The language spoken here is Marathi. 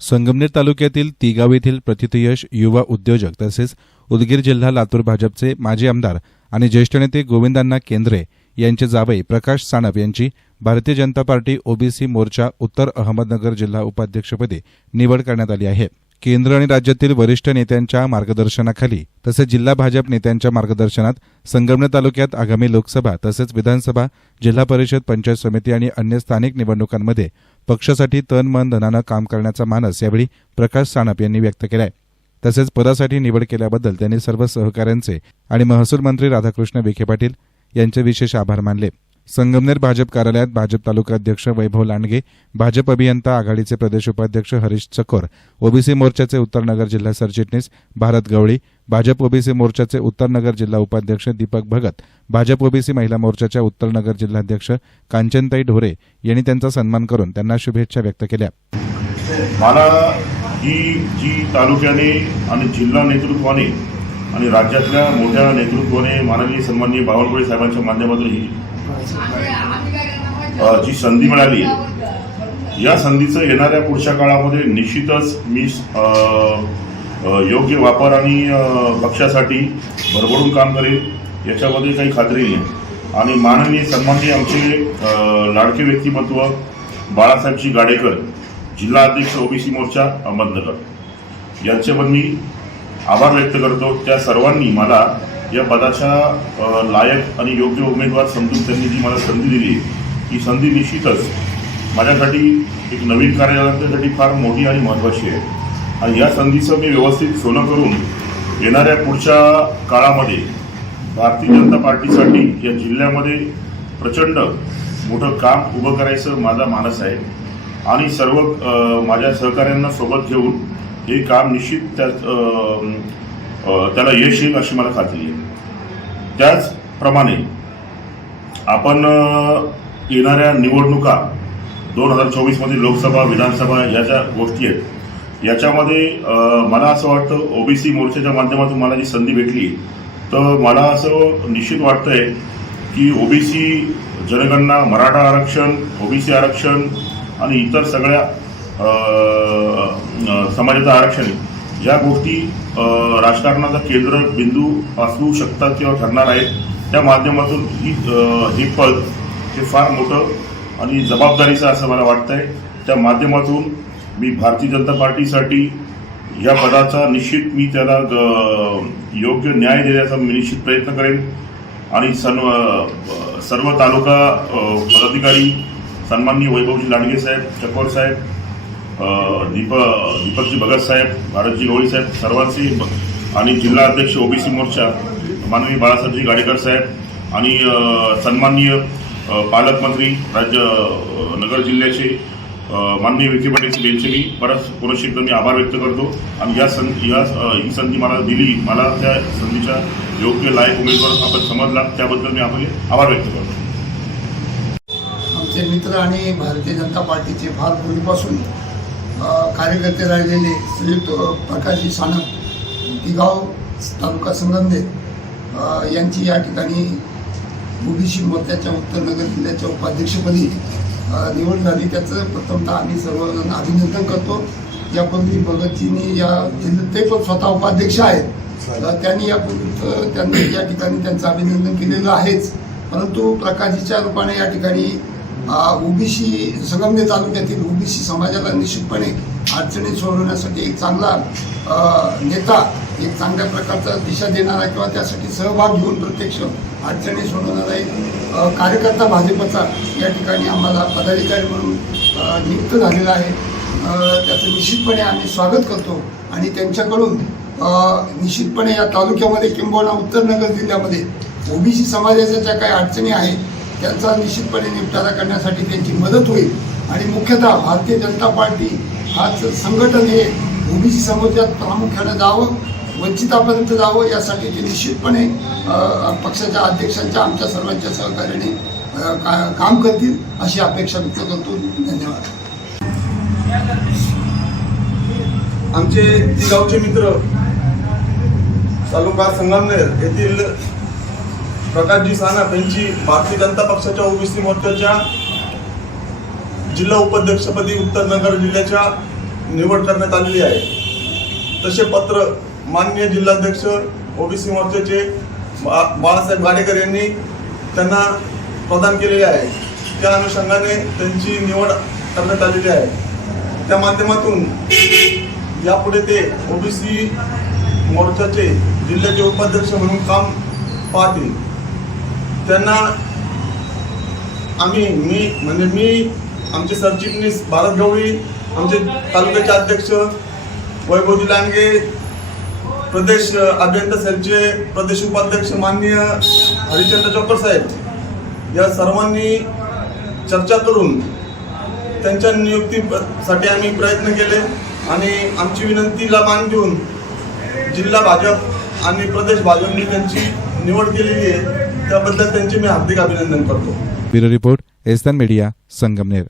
संगमनेर तालुक्यातील तिगाव येथील प्रतिथयश युवा उद्योजक तसेच उदगीर जिल्हा लातूर भाजपचे माजी आमदार आणि ज्येष्ठ नेते गोविंदांना केंद्रे यांचे जावई प्रकाश सानप यांची भारतीय जनता पार्टी ओबीसी मोर्चा उत्तर अहमदनगर जिल्हा उपाध्यक्षपदी निवड करण्यात आली आहे. केंद्र आणि राज्यातील वरिष्ठ नेत्यांच्या मार्गदर्शनाखाली तसेच जिल्हा भाजप नेत्यांच्या मार्गदर्शनात संगमनेर तालुक्यात आगामी लोकसभा तसेच विधानसभा जिल्हा परिषद पंचायत समिती आणि अन्य स्थानिक निवडणुकांमध्ये पक्षासाठी तन मन धनानं काम करण्याचा मानस यावेळी प्रकाश सानप यांनी व्यक्त केलाय. तसेच पदासाठी निवड केल्याबद्दल त्यांनी सर्व सहकाऱ्यांचे आणि महसूल मंत्री राधाकृष्ण विखे पाटील यांचे विशेष आभार मानले. संगमनेर भाजप कार्यालयात भाजप तालुका अध्यक्ष वैभव लांडगे भाजप अभियंता आघाडीचे प्रदेश उपाध्यक्ष हरीश चकोर ओबीसी मोर्चाचे उत्तर नगर जिल्हा सरचिटणीस भारत गवळी भाजप ओबीसी मोर्चाचे उत्तर नगर जिल्हा उपाध्यक्ष दीपक भगत भाजप ओबीसी महिला मोर्चाच्या उत्तरनगर जिल्हाध्यक्ष कांचनताई ढोरे यांनी त्यांचा सन्मान करून त्यांना शुभेच्छा व्यक्त केल्या. मला ही जी तालुक्याने आणि जिल्हा नेतृत्वाने आणि राज्यातल्या मोठ्या नेतृत्वाने माननीय सन्माननीय बावनकुळे साहेबांच्या माध्यमातून ही जी संधी मिळाली या संधीचं येणाऱ्या पुढच्या काळामध्ये निश्चितच मी योग्य वापर आणि पक्षासाठी भरभरून काम करेल याच्यामध्ये काही खात्री नाही. आणि माननीय सन्माननीय आमचे लाडके व्यक्तिमत्व बाळासाहेबजी गाडेकर जिल्हा अध्यक्ष ओबीसी मोर्चा अहमदनगर. यांचे पण मी आभार व्यक्त करतो. त्या सर्वांनी मला या पदाच्या लायक आणि योग्य उमेदवार समजून त्यांनी जी मला संधी दिली ही संधी निश्चितच माझ्यासाठी एक नवीन कार्यालयासाठी फार मोठी आणि महत्त्वाची आहे. आणि या संधीचं मी व्यवस्थित सोनं करून येणाऱ्या पुढच्या काळामध्ये भारतीय जनता पार्टीसाठी या जिल्ह्यामध्ये प्रचंड मोठं काम उभं करायचं माझा मानस आहे. आणि सर्व माझ्या सहकाऱ्यांना सोबत घेऊन हे काम निश्चित त्या त्याला यश येईल अशी मला खात्री आहे. त्याचप्रमाणे आपण येणाऱ्या निवडणुका दोन हजार चोवीसमध्ये लोकसभा विधानसभा या ज्या गोष्टी आहेत याच्यामध्ये मला असं वाटतं ओबीसी मोर्चाच्या माध्यमातून मला जी संधी भेटली तर मला असं निश्चित वाटतंय की ओबीसी जनगणना मराठा आरक्षण ओबीसी आरक्षण आणि इतर सगळ्या समाजाचं आरक्षण या गोष्टी राजकारणाचा केंद्र बिंदू असू शकतात किंवा ठरणार आहेत त्या माध्यमातून ही हे पद हे फार मोठं आणि जबाबदारीचं असं मला वाटतं आहे त्या माध्यमातून मी भारतीय जनता पार्टीसाठी या पदाचा निश्चित मी त्याला ग- योग्य न्याय देण्याचा मी निश्चित प्रयत्न करेन. आणि सर्व सर्व तालुका पदाधिकारी सन्माननीय वैभवजी लांडगे साहेब चकोर साहेब दीप दीपकजी भगत साहेब भारतजी गवळी साहेब सर्वांशी आणि जिल्हा अध्यक्ष ओबीसी मोर्चा माननीय बाळासाहेबजी गाडेकर साहेब आणि सन्माननीय पालकमंत्री राज्य नगर जिल्ह्याचे माननीय विखे पाटील यांचे मी परत पुनश्च एकदा मी आभार व्यक्त करतो. आणि या सं या ही संधी मला दिली मला त्या संधीच्या योग्य लायक उमेदवार आपण समजला त्याबद्दल मी आपले आभार व्यक्त करतो. आमचे मित्र आणि भारतीय जनता पार्टीचे फार पूर्वीपासून कार्यकर्ते राहिलेले श्रीयुक्त प्रकाशजी सानप तिगाव तालुका संगमनेर अ, यांची या ठिकाणी ओबीसी मोर्चाच्या उत्तर नगर जिल्ह्याच्या उपाध्यक्षपदी निवड झाली. त्याचं प्रथमतः आम्ही सर्वजण अभिनंदन करतो. यापूर्वी भगतजींनी या जिल्ह्यात ते पण स्वतः उपाध्यक्ष आहेत. त्यांनी यापूर्वी त्यांनी या ठिकाणी त्यांचं अभिनंदन केलेलं आहेच. परंतु प्रकाशजीच्या रूपाने या ठिकाणी ओबीसी संगमनेर तालुक्यातील ओबीसी समाजाला निश्चितपणे अडचणी सोडवण्यासाठी एक चांगला नेता एक चांगल्या प्रकारचा दिशा देणारा किंवा त्यासाठी सहभाग घेऊन प्रत्यक्ष अडचणी सोडवणारा एक कार्यकर्ता भाजपचा या ठिकाणी आम्हाला पदाधिकारी म्हणून नियुक्त झालेला आहे. त्याचं निश्चितपणे आम्ही स्वागत करतो आणि त्यांच्याकडून निश्चितपणे या तालुक्यामध्ये किंबहुना उत्तर नगर जिल्ह्यामध्ये ओबीसी समाजाच्या ज्या काही अडचणी आहेत त्यांचा निश्चितपणे निपटारा करण्यासाठी त्यांची मदत होईल. आणि मुख्यतः भारतीय जनता पार्टी हाच संघटन हे ओबीसी समाजात प्रामुख्यानं जावं वंचितापर्यंत जावं यासाठी ते निश्चितपणे पक्षाच्या अध्यक्षांच्या आमच्या सर्वांच्या सहकार्याने का- काम करतील अशी अपेक्षा व्यक्त करतो. धन्यवाद. आमचे गावचे मित्र तालुका संगमनेर येथील प्रकाशजी सानप यांची भारतीय जनता पक्षाच्या ओबीसी मोर्चाच्या जिल्हा उपाध्यक्षपदी उत्तर नगर जिल्ह्याच्या निवड करण्यात आलेली आहे. तसे पत्र माननीय जिल्हाध्यक्ष ओबीसी मोर्चाचे बा- बाळासाहेब गाडेकर यांनी त्यांना प्रदान केलेले आहे. त्या अनुषंगाने त्यांची निवड करण्यात आलेली आहे. त्या माध्यमातून यापुढे ते ओबीसी मोर्चाचे जिल्ह्याचे उपाध्यक्ष म्हणून काम पाहतील. त्यांना आम्ही मी म्हणजे मी आमचे सरचिटणीस भारत गवळी आमचे तालुक्याचे अध्यक्ष वैभवजी लांडगे प्रदेश अभियंता साहेबचे प्रदेश उपाध्यक्ष माननीय हरिचंद्र चोकर साहेब या सर्वांनी चर्चा करून त्यांच्या नियुक्तीसाठी आम्ही प्रयत्न केले आणि आमची विनंतीला मान देऊन जिल्हा भाजप आणि प्रदेश भाजपने त्यांची निवड केलेली आहे. त्याबद्दल त्यांचे मी हार्दिक अभिनंदन करतो. ब्युरो रिपोर्ट एस्तान मीडिया संगमनेर.